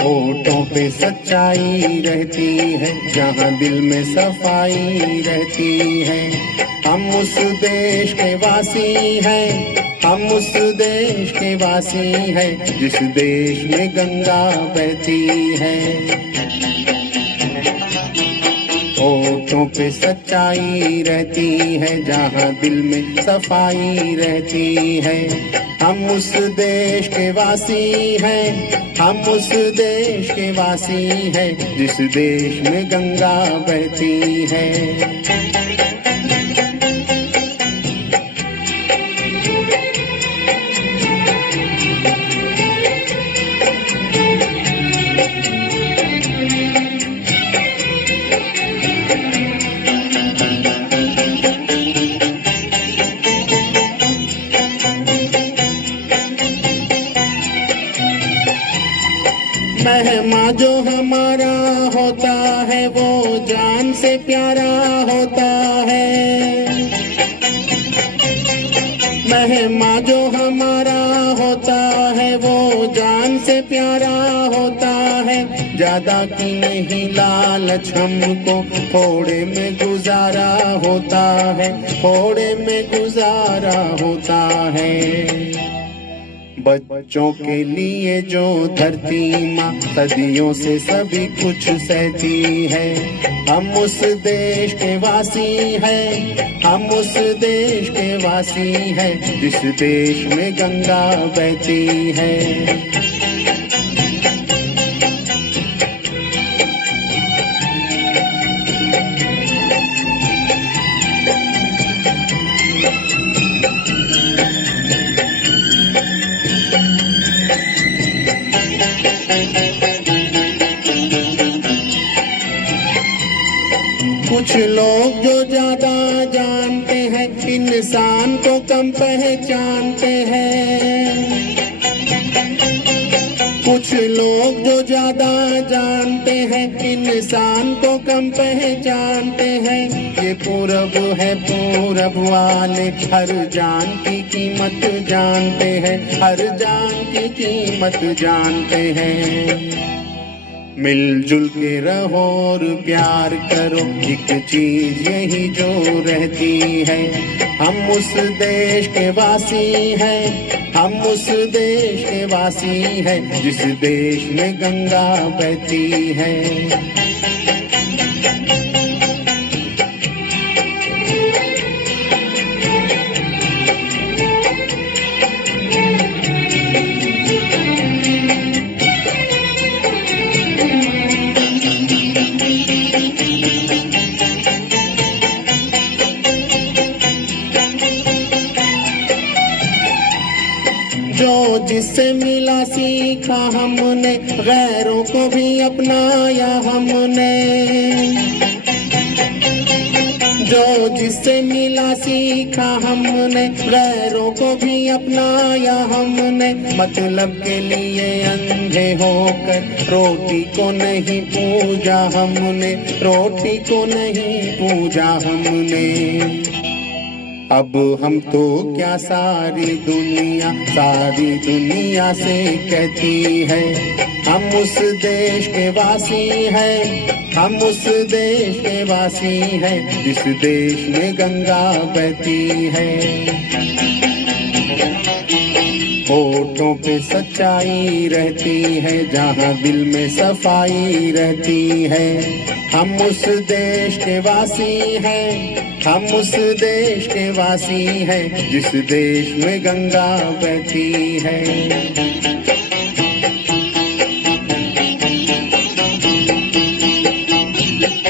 होठों पे सच्चाई रहती है, जहाँ दिल में सफाई रहती है। हम उस देश के वासी हैं, हम उस देश के वासी हैं, जिस देश में गंगा बहती है। होठों पे सच्चाई रहती है, जहाँ दिल में सफाई रहती है। हम उस देश के वासी हैं, हम उस देश के वासी हैं, जिस देश में गंगा बहती है। मेहमा जो हमारा होता है, वो जान से प्यारा होता है। मेहमा जो हमारा होता है, वो जान से प्यारा होता है। ज्यादा की नहीं लालच हमको, थोड़े में गुजारा होता है, थोड़े में गुजारा होता है। बच्चों के लिए जो धरती माँ सदियों से सभी कुछ सहती है। हम उस देश के वासी हैं, हम उस देश के वासी हैं, जिस देश में गंगा बहती है। कुछ लोग जो ज्यादा जानते हैं, इंसान को कम पहचानते हैं। कुछ लोग जो ज्यादा जानते हैं, इंसान को कम पहचानते हैं। ये पूरब है, पूरब वाले हर जान की कीमत जानते हैं, हर जान की कीमत जानते हैं। मिलजुल के रहो और प्यार करो, एक चीज यही जो रहती है। हम उस देश के वासी हैं, हम उस देश के वासी हैं, जिस देश में गंगा बहती है। जो जिससे मिला सीखा हमने, गैरों को भी अपनाया हमने। जो जिससे मिला सीखा हमने, गैरों को भी अपनाया हमने। मतलब के लिए अंधे होकर रोटी को नहीं पूजा हमने, रोटी को नहीं पूजा हमने। अब हम तो क्या सारी दुनिया से कहती है। हम उस देश के वासी हैं, हम उस देश के वासी हैं, जिस देश में गंगा बहती है। होठों पे सच्चाई रहती है, जहाँ दिल में सफाई रहती है। हम उस देश के वासी हैं, हम उस देश के वासी हैं, जिस देश में गंगा बहती है।